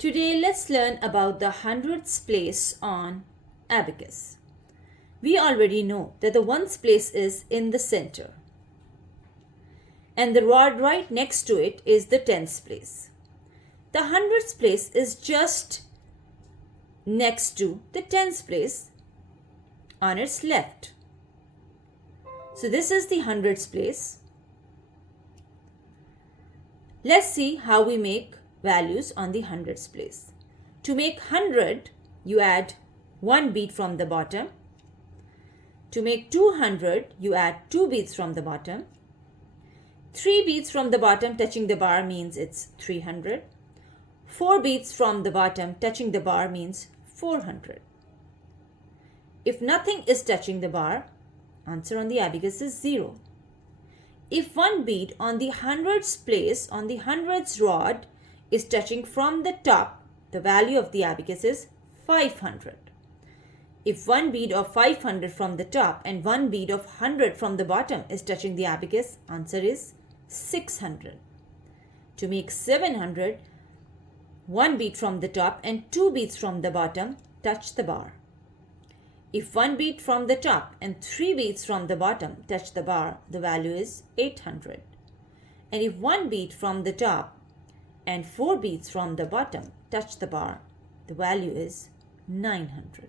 Today let's learn about the hundredths place on abacus. We already know that the ones place is in the center and the rod right next to it is the tens place. The hundredths place is just next to the tens place on its left. So this is the hundredths place. Let's see how we make values on the hundredths place. To make 100, you add 1 bead from the bottom. To make 200, you add 2 beads from the bottom. 3 beads from the bottom touching the bar means it's 300. 4 beads from the bottom touching the bar means 400. If nothing is touching the bar, answer on the abacus is 0. If 1 bead on the hundredths place on the hundredths rod is touching from the top, the value of the abacus is 500. If 1 bead of 500 from the top and 1 bead of 100 from the bottom is touching the abacus, answer is 600. To make 700, 1 bead from the top and 2 beads from the bottom touch the bar. If 1 bead from the top and 3 beads from the bottom touch the bar, the value is 800. And if 1 bead from the top and 4 beads from the bottom touch the bar, the value is 900.